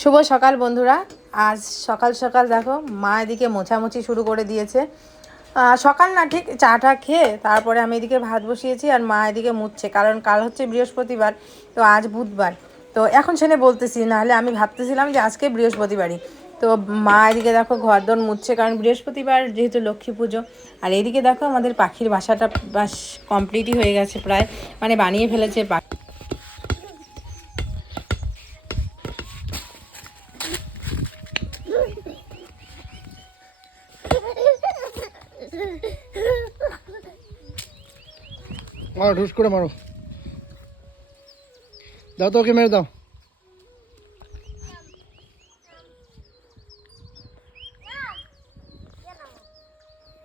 শুভ সকাল বন্ধুরা। আজ সকাল সকাল দেখো, মা এদিকে মোছামুছি শুরু করে দিয়েছে। সকাল না ঠিক চাটা খেয়ে তারপরে আমি এদিকে ভাত বসিয়েছি আর মা এদিকে মুছছে। কারণ কাল হচ্ছে বৃহস্পতিবার, তো আজ বুধবার। তো এখন সেনে বলতেছি, নাহলে আমি ভাবতেছিলাম যে আজকে বৃহস্পতিবারই। তো মা এদিকে দেখো ঘর দর মুছছে, কারণ বৃহস্পতিবার যেহেতু লক্ষ্মী পুজো। আর এদিকে দেখো আমাদের পাখির বাসাটা বাস কমপ্লিটই হয়ে গেছে প্রায় মানে বানিয়ে ফেলেছে পাখি মারো ঢুস করে মারো। দাও তো ওকে মেরে দাও।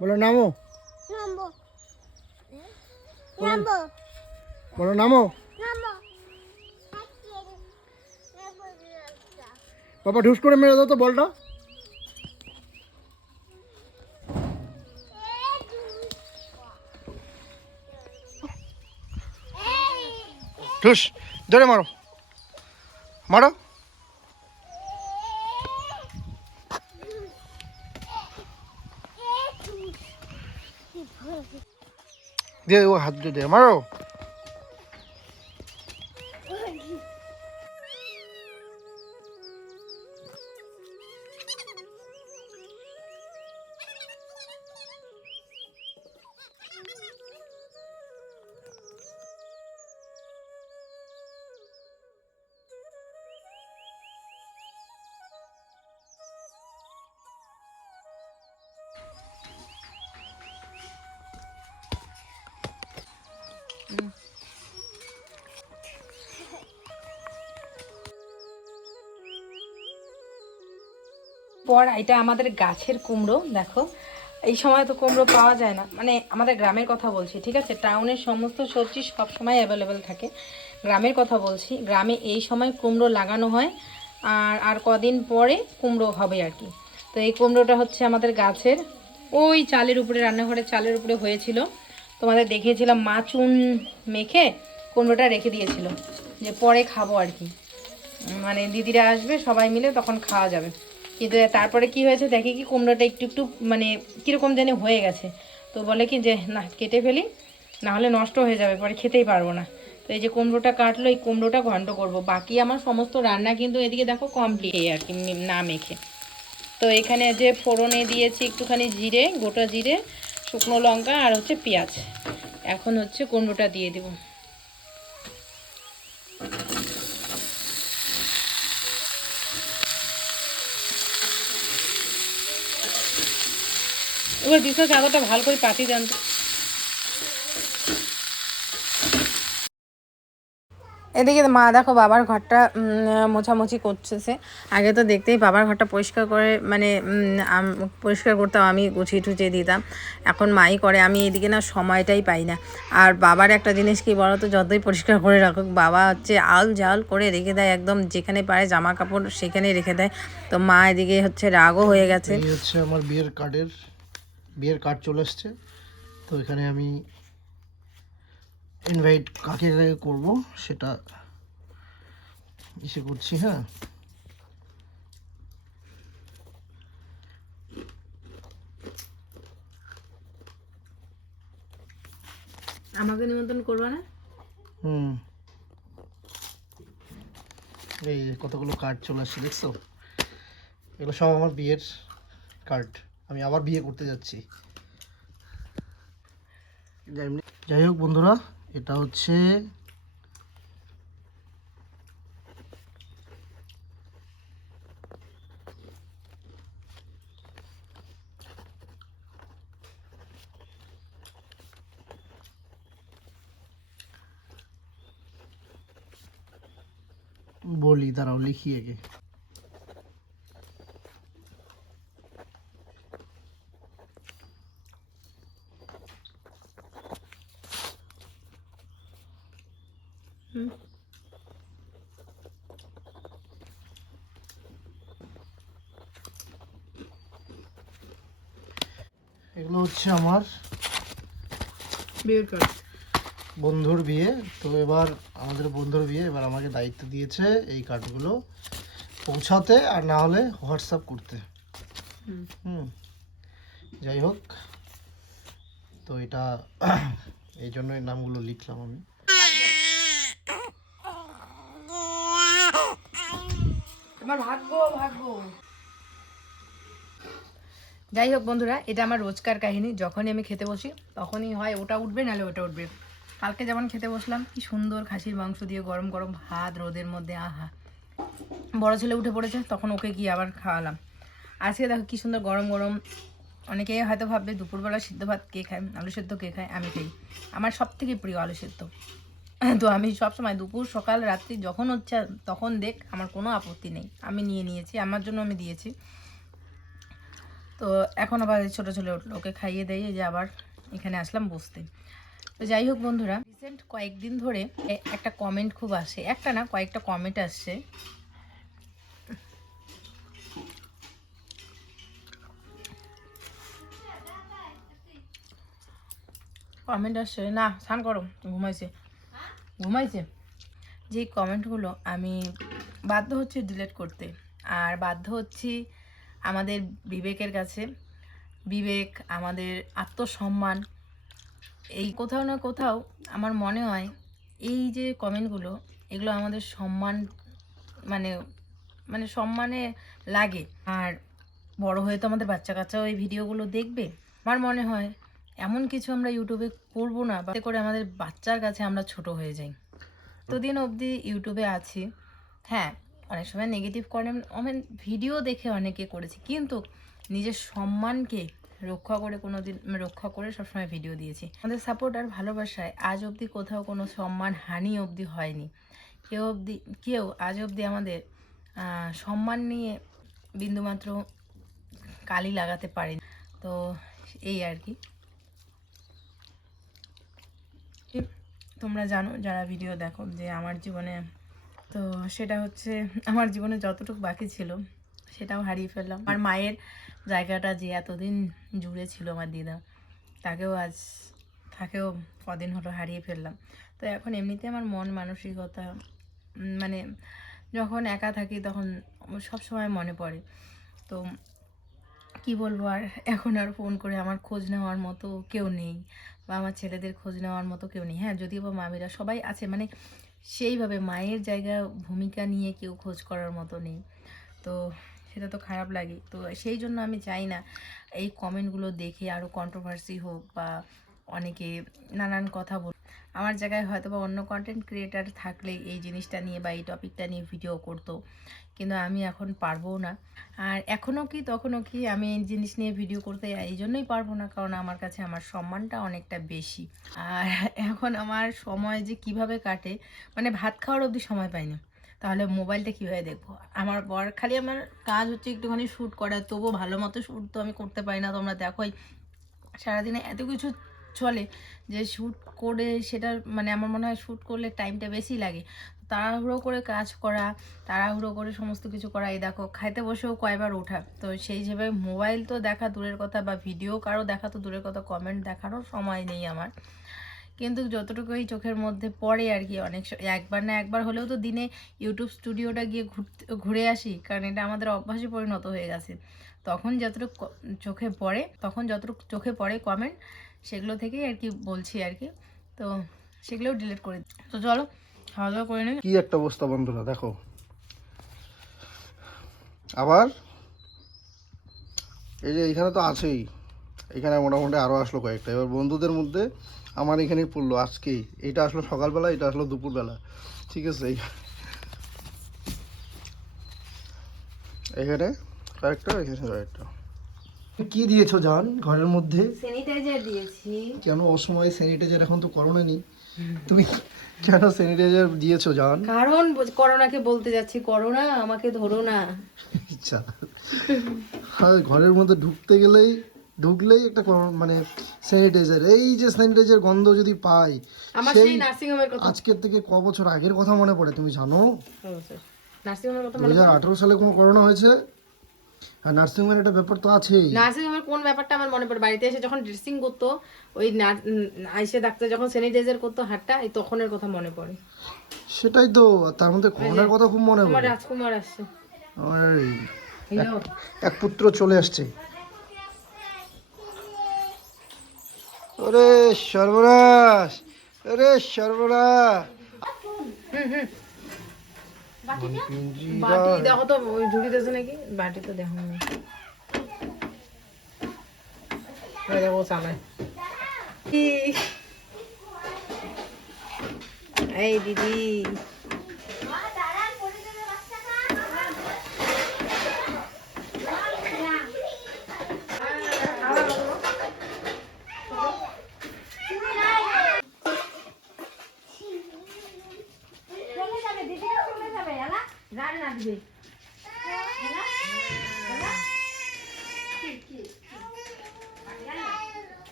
বলো নামো. বলো নামো। বাবা ঢুস করে মেরে দাও তো বলটা। ঢুস ধরে মারো মারো দিয়ে ও হাত দিয়ে দে পর এটা আমাদের গাছের কুমড়ো, দেখো। এই সময় তো কুমড়ো পাওয়া যায় না। মানে আমাদের গ্রামের কথা বলছি, ঠিক আছে? টাউনের সমস্ত সবজি সব সময় অ্যাভেলেবেল থাকে। গ্রামের কথা বলছি, গ্রামে এই সময় কুমড়ো লাগানো হয়, আর আর কদিন পরে কুমড়ো হবে আর কি। তো এই কুমড়োটা হচ্ছে আমাদের গাছের, ওই চালের উপরে, রান্নাঘরের চালের উপরে হয়েছিল। তোমাদের দেখিয়েছিলাম, মা চুন মেখে কুমড়োটা রেখে দিয়েছিল। যে পরে খাব আর কি। মানে দিদিরা আসবে, সবাই মিলে তখন খাওয়া যাবে। কিন্তু তারপরে কি হয়েছে দেখি কি কুমড়োটা একটু একটু মানে কীরকম জানি হয়ে গেছে। তো বলে কি যে, না, কেটে ফেলি না হলে নষ্ট হয়ে যাবে, পরে খেতেই পারব না। তো এই যে কুমড়োটা কাটলো, এই কুমড়োটা ঘন্ট করব। বাকি আমার সমস্ত রান্না কিন্তু এদিকে দেখো কমপ্লিট আর কি না মেখে। তো এখানে যে ফোড়নে দিয়েছি একটুখানি জিরে, গোটা জিরে, শুকনো লঙ্কা আর হচ্ছে পেঁয়াজ। এখন হচ্ছে কুমড়োটা দিয়ে দিব। এবার বিছনা চাদরটা ভালো করে পাতি দেন। তো এদিকে মা দেখো বাবার ঘরটা মোছামুছি করতেছে। আগে তো দেখতেই বাবার ঘরটা পরিষ্কার করে মানে পরিষ্কার করতাম আমি গুছিয়ে টুচিয়ে দিতাম। এখন মাই করে আমি এদিকে না সময়টাই পাই না। আর বাবার একটা জিনিস কি বলো তো যতই পরিষ্কার করে রাখুক বাবা হচ্ছে আল জাল করে রেখে দেয় একদম যেখানে পারে জামা কাপড় সেখানেই রেখে দেয়। তো মা এদিকে হচ্ছে রাগও হয়ে গেছে। হচ্ছে আমার বিয়ের কার্ডের বিয়ের কার্ড চলে এসছে তো এখানে আমি ইনভাইট কাকে কাকে করব সেটা ইসে করছি হ্যাঁ। আমাকে নিমন্ত্রণ করবে না? হুম। এই কতগুলো কার্ড চলে আসছে দেখছ? এগুলো সব আমার বিয়ের কার্ড আমি আবার বিয়ে করতে যাচ্ছি। যাই- হোক বন্ধুরা এটা হচ্ছে বলি দাঁড়াও লিখি আগে। এগুলো হচ্ছে আমার বিয়ের কার্ড বন্ধুর বিয়ে। তো এবার আমাদের বন্ধুর বিয়ে এবার আমাকে দায়িত্ব দিয়েছে এই কার্ডগুলো পৌঁছাতে আর না হলে হোয়াটসঅ্যাপ করতে। হুম। হুম। যাই হোক তো এটা এই জন্যই নামগুলো লিখলাম আমি। তোমার ভাগ্য ভাগ্য। যাই হোক বন্ধুরা, এটা আমার রোজকার কাহিনী। যখনই আমি খেতে বসি, তখনই হয় ওটা উঠবে নাহলে ওটা উঠবে। কালকে যেমন খেতে বসলাম, কি সুন্দর খাসির মাংস দিয়ে গরম গরম ভাত রোদের মধ্যে, আহা। বড় ছেলে উঠে পড়েছে, তখন ওকে গিয়ে আবার খাওয়ালাম। আজকে দেখো কি সুন্দর গরম গরম। অনেকে হয়তো ভাববে, দুপুরবেলা সিদ্ধ ভাত কে খায়? আলু সেদ্ধ কে খায়? আমি খাই। আমার সব থেকে প্রিয় আলু সেদ্ধ। তো আমি সব সময় দুপুর, সকাল, রাত্রি যখন হচ্ছে তখন দেখ আমার কোনো আপত্তি নেই। আমি নিয়ে নিয়েছি, আমার জন্য আমি দিয়েছি। তো এখন আবার ছোটো ছেলে উঠল, ওকে খাইয়ে দিয়ে যে আবার এখানে আসলাম বসতে। তো যাই হোক বন্ধুরা রিসেন্ট কয়েকদিন ধরে একটা কমেন্ট খুব আসে, একটা না কয়েকটা কমেন্ট আসছে। কমেন্ট আসছে, না স্নান করো, ঘুমাইছে। ঘুমাইছে? যে কমেন্টগুলো আমি বাধ্য হচ্ছে ডিলিট করতে। আর বাধ্য হচ্ছি আমাদের বিবেকের কাছে। বিবেক, আমাদের আত্মসম্মান। এই কোথাও না কোথাও আমার মনে হয় এই যে কমেন্টগুলো, এগুলো আমাদের সম্মান মানে মানে সম্মানে লাগে। আর বড় হয়ে তো আমাদের বাচ্চা কাচ্চাও এই ভিডিওগুলো দেখবে। আমার মনে হয় এমন কিছু আমরা ইউটিউবে করব না যাতে করে আমাদের বাচ্চার কাছে আমরা ছোট হয়ে যাই। এতদিন অবধি ইউটিউবে আছি। হ্যাঁ অনেক সময় নেগেটিভ কমেন্ট অনেক ভিডিও দেখে অনেকে করেছি, কিন্তু নিজের সম্মানকে রক্ষা করে কোনো দিন রক্ষা করে সবসময় ভিডিও দিয়েছি। আমাদের সাপোর্ট আর ভালোবাসায় আজ অবধি কোথাও কোনো সম্মান হানি অবধি হয়নি। কেউ অবধি, কেউ আজ অবধি আমাদের সম্মান নিয়ে বিন্দুমাত্র কালি লাগাতে পারেনি। তো এই আর কি। তোমরা জানো, যারা ভিডিও দেখো যে আমার জীবনে, তো সেটা হচ্ছে আমার জীবনে যতটুকু বাকি ছিল, সেটাও হারিয়ে ফেললাম। আমার মায়ের জায়গাটা যে এতদিন জুড়ে ছিল আমার দিদা, তাকেও আজ, তাকেও কদিন হলো হারিয়ে ফেললাম। তো এখন এমনিতে আমার মন মানসিকতা মানে যখন একা থাকি তখন সব সময় মনে পড়ে। তো কি বলব আর? এখন আর ফোন করে আমার খোঁজ নেওয়ার মতো কেউ নেই বা আমার ছেলেদের খোঁজ নেওয়ার মতো কেউ নেই। হ্যাঁ যদিও বা মামিরা সবাই আছে মানে সেইভাবে মায়ের জায়গা ভূমিকা নিয়ে কেউ খোঁজ করার মতো নেই। তো সেটা তো খারাপ লাগে। তো সেই জন্য আমি চাই না এই কমেন্টগুলো দেখে আরও কন্ট্রোভার্সি হোক বা অনেকে নানান কথা বল আমার জায়গায় হয়তো বা অন্য কন্টেন্ট ক্রিয়েটার থাকলে এই জিনিসটা নিয়ে বা এই টপিকটা নিয়ে ভিডিও করতো। কিন্তু আমি এখন পারব না। আর এখনও কি তখনও কি আমি এই জিনিস নিয়ে ভিডিও করতে এই জন্যই পারব না, কারণ আমার কাছে আমার সম্মানটা অনেকটা বেশি। আর এখন আমার সময় যে কীভাবে কাটে মানে ভাত খাওয়ার অবধি সময় পাই না তাহলে মোবাইলটা কীভাবে দেখব? আমার বর, খালি আমার কাজ হচ্ছে একটুখানি শ্যুট করা, তবুও ভালো মতো শ্যুট তো আমি করতে পারি না। তোমরা দেখোই, সারাদিনে এত কিছু চলে যে শ্যুট করে সেটার মানে আমার মনে হয় শ্যুট করলে টাইমটা বেশি লাগে। তাড়াহুড়ো করে কাজ করা, তাড়াহুড়ো করে সমস্ত কিছু করা, এই দেখো খাইতে বসেও কয়বার ওঠা। তো সেই হিসেবে মোবাইল তো দেখা দূরের কথা বা ভিডিও কারও দেখা তো দূরের কথা কমেন্ট দেখারও সময় নেই আমার। কিন্তু যতটুকু এই চোখের মধ্যে পড়ে আর কি, অনেক একবার না একবার হলেও তো দিনে ইউটিউব স্টুডিওটা গিয়ে ঘুরে আসি, কারণ এটা আমাদের অভ্যাসে পরিণত হয়ে গেছে। তখন যতটুকু চোখে পড়ে, তখন যতটুকু চোখে পড়ে কমেন্ট সেগুলো থেকেই আর কি বলছি আর কি। তো সেগুলোও ডিলিট করে। তো চলো খাওয়া দাওয়া করে নিই কি একটা অবস্থা বন্ধুরা দেখো। আবার এই যে এখানে তো আছেই। এখানে মোটামুটি আরও আসলো কয়েকটা। এবার বন্ধুদের মধ্যে আমার এখানেই পড়ল আজকেই। এটা আসলো সকালবেলা এটা আসলো দুপুরবেলা। ঠিক আছে এখানে কয়েকটা এখানে কয়েকটা। কি দিয়েছ জান ঘরের মধ্যে? স্যানিটাইজার দিয়েছি। কেন অসময়ে স্যানিটাইজার এখন তো করোনা নেই? তুমি কেন স্যানিটাইজার দিয়েছ জান? কারণ করোনাকে বলতে যাচ্ছি করোনা আমাকে ধরো না। ইচ্ছা। ঘরের মধ্যে ঢুকতে গেলেই ঢুকলেই একটা মানে স্যানিটাইজার এই যে স্যানিটাইজার গন্ধ যদি পাই আমার সেই নার্সিং হোমের কথা। আজকের থেকে ক বছর আগের কথা মনে পড়ে তুমি জানো? নার্সিং হোমের কথা দু হাজার আঠেরো সালে কোনো করোনা হয়েছে? আর নার্সিংহোমের একটা ব্যাপার তো আছেই। নার্সিং হোমের কোন ব্যাপারটা আমার মনে পড়ে? বাড়িতে এসে যখন ড্রেসিং করতো ওই উম, ডাক্তার যখন স্যানিটাইজার করতো হাতটা এই তখনের কথা মনে পড়ে। সেটাই তো তার মধ্যে করোনার কথা খুব মনে পড়ে। রাজকুমার আসছে। এক পুত্র চলে আসছে। ওরে সর্বনাশ! ওরে সর্বনাশ! বাটি দেখো তো ওই ঝুড়িতেছে নাকি? বাটি তো দেখো না এই ও চালায়। এই দিদি।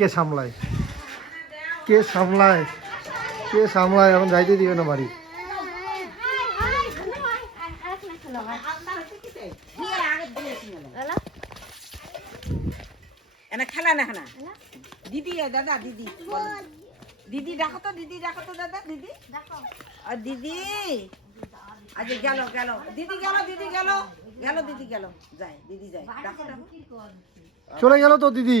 কে সামলায়? কে সামলায়? কে সামলায়? এখন যাইতে দিবে না বাড়ি। এনা খেলা না খানা দিদি দাদা দিদি। দিদি ডাকো তো দিদি ডাকো তো দাদা দিদি। আর দিদি। আজ গেল গেল। দিদি গেল দিদি গেল। গেল দিদি গেল। যায় দিদি যায়। চলে গেল তো দিদি।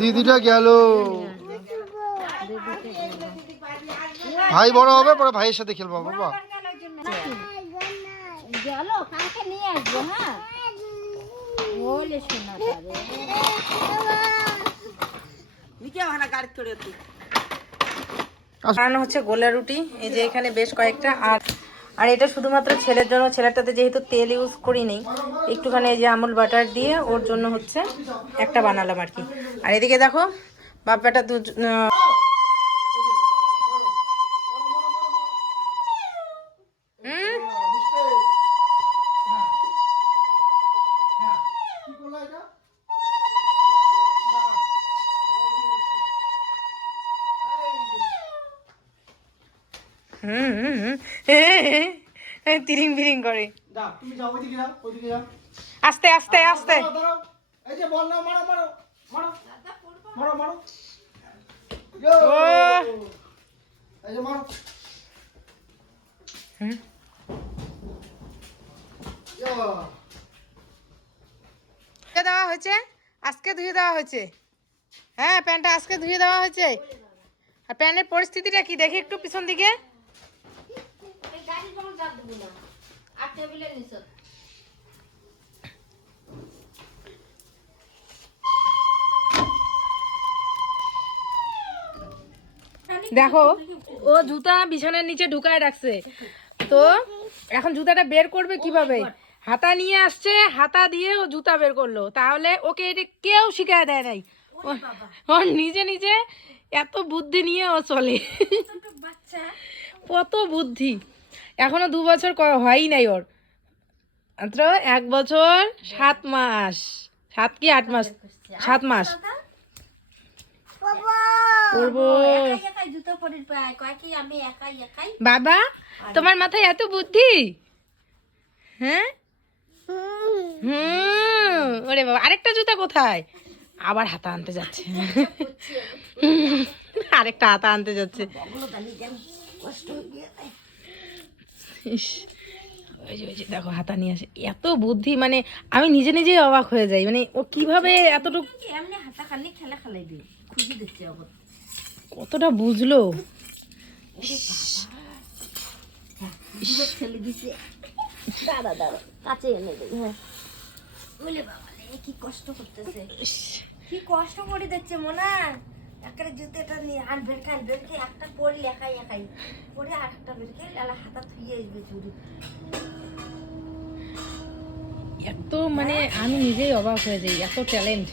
দিদিটা গেল। ভাই বড় হবে পরে ভাইয়ের সাথে খেলব বাবা। চলো কালকে নিয়ে আসব হ্যাঁ? বলে হচ্ছে গোলা রুটি। এই যে এখানে বেশ কয়েকটা আর আর এটা শুধুমাত্র ছেলের জন্য ছেলেটাতে যেহেতু তেল ইউজ করি নেই একটুখানি এই যে আমুল বাটার দিয়ে ওর জন্য হচ্ছে একটা বানালাম আর কি। আর এদিকে দেখো বাপ্পাটা দু তুমি যাও ওইদিকে যাও ওইদিকে যাও। আস্তে আস্তে আস্তে। এই যে বল না মারো মারো মারো। মারো মারো। এই যে মারো। হুম। দেওয়া হয়েছে? আজকে ধুয়ে দেওয়া হয়েছে? হ্যাঁ প্যান্টটা আজকে ধুয়ে দেওয়া হয়েছে। আর প্যান্টের পরিস্থিতিটা কি? দেখি একটু পিছন দিকে। আর দেখো ও জুতা বিছানার নিচে ঢুকায় রাখছে। তো এখন জুতাটা বের করবে কীভাবে? হাতা নিয়ে আসছে হাতা দিয়ে ও জুতা বের করল। তাহলে ওকে এটা কেউ শিখায় দেয় নাই। ও- নিজে নিজে এত বুদ্ধি নিয়ে ও চলে। কত বুদ্ধি। এখনও দু বছর হয়ই নাই ওর। মাত্র এক বছর সাত মাস। সাত কি আট মাস? সাত মাস। বাবা তোমার মাথায় এত বুদ্ধি? হ্যাঁ? হুম। ওরে বাবা আরেকটা জুতা কোথায়? আবার হাতা আনতে যাচ্ছে। আরেকটা হাতা আনতে যাচ্ছে। ইস, ওই যে ওই যে দেখো হাতা নিয়ে আসে। এত বুদ্ধি মানে আমি নিজে নিজেই অবাক হয়ে যাই। মানে ও কীভাবে এতটুকু এমনি হাতা খালি খেলা খেলাইবি খুঁজি দিচ্ছে কতটা বুঝলো। ফেলে দিছে। দাঁড়া দাঁড়া। কাছে এনে দেই হ্যাঁ। বলে বাবা কি কষ্ট করতেছে। কি কষ্ট করে দিচ্ছে মোনা। একটা জুতোটা নিয়ে আর বেরকে আর বেরকে একটা পরি একাই একাই পরে আর একটা বেরকে লালা হাতা আসবে চুরি। এত মানে আমি নিজেই অবাক হয়ে যাই এত ট্যালেন্ট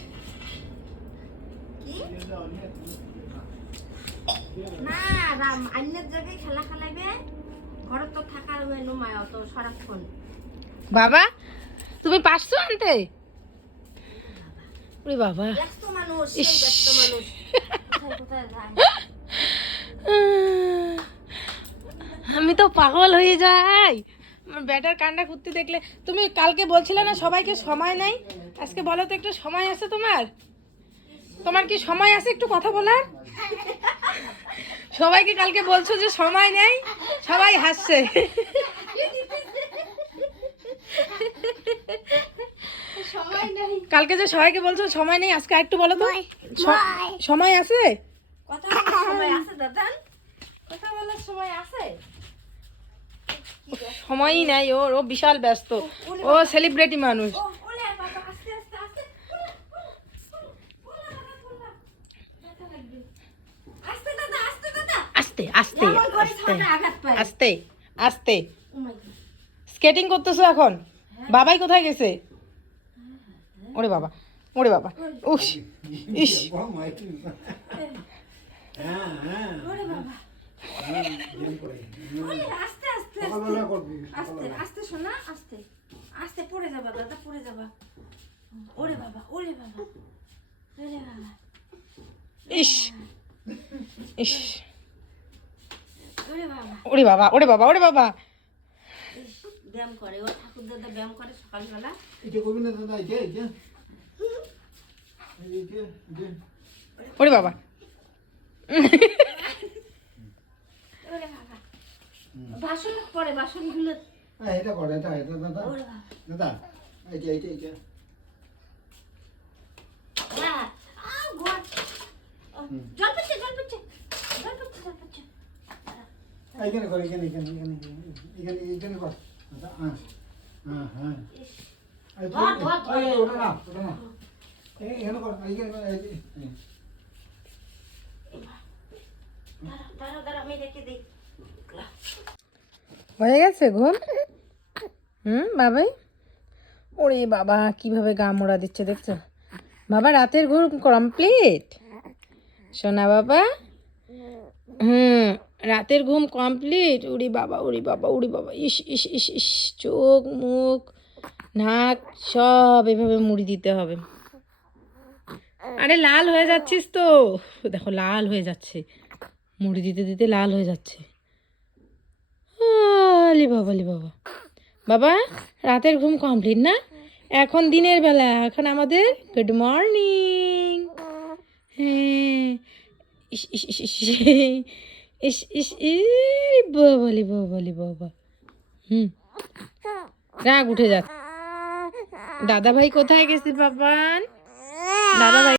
না রাম অন্যের জায়গায় খেলা খেলাবে ঘরে তো থাকার অত সারাক্ষণ। বাবা তুমি পারছ আনতে? ওরে বাবা। ব্যস্ত মানুষ। ব্যস্ত মানুষ। আমি তো পাগল হয়ে যাই। ব্যাটার কান্ডা করতে দেখলে। তুমি কালকে বলছিলে না সবাইকে সময় নাই? আজকে বলো তো একটু সময় আছে তোমার? তোমার কি সময় আছে একটু কথা বলার? সবাইকে কালকে বলছো যে সময় নেই, সবাই হাসছে। কালকে যে সবাইকে বলছো সময় নেই আজকে একটু বলো তো। সময় আছে? কথা সময় আছে দাদা কথা বলার সময় আছে? সময়ই নাই ওর ও বিশাল ব্যস্ত। ও সেলিব্রিটি মানুষ। ও ওলে বাবা আস্তে আস্তে আস্তে। আস্তে স্কেটিং করতেছো এখন? বাবাই কোথায় গেছে? ওরে বাবা ওরে বাবা উস ইস। ওরে বাবা। আস্তে আস্তে আস্তে। আস্তে শোনা আস্তে। আস্তে পড়ে যাবা দাদা পড়ে যাবা। ওরে বাবা ওরে বাবা। ইস ইস। ওরে বাবা। ওরে বাবা ওরে বাবা ওরে বাবা। ব্যায়াম করে। ও ঠাকুর দাদা ব্যায়াম করে সকালবেলা। ওরে বাবা ওরে বাবা। বাসন পরে বাসনগুলো এটা করে এটা এটা দাদা দাদা এই যে হ্যাঁ আ গোয়ার ও, জল পড়ছে জল পড়ছে জল পড়ছে জল পড়ছে এইখানে কর এখানে এখানে এখানে এখানে এইখানে কর। হ্যাঁ হ্যাঁ হ্যাঁ। ইস, এই ধর, ধর, ধর। এই, ওটা না ওটা না। হয়ে গেছে ঘুম হুম, বাবাই? ওরে বাবা, কীভাবে গা মোড়া দিচ্ছে দেখছ? বাবা, রাতের ঘুম কমপ্লিট সোনা বাবা? হুম, রাতের ঘুম কমপ্লিট উড়ি বাবা উড়ি বাবা উড়ি বাবা। ইস ইস ইস ইস, চোখ, মুখ, নাক, সব এভাবে মুড়ি দিতে হবে। আরে লাল হয়ে যাচ্ছিস তো। দেখো, লাল হয়ে যাচ্ছে। মুড়ি দিতে দিতে লাল হয়ে যাচ্ছে। আলি বাবা আলি বাবা। বাবা, রাতের ঘুম কমপ্লিট না? এখন দিনের বেলা, এখন আমাদের গুড মর্নিং হ্যাঁ। ইস ইস বাবা হুম। রাগ উঠে যাচ্ছে। দাদা ভাই কোথায় গেছে বাবান দাদা ভাই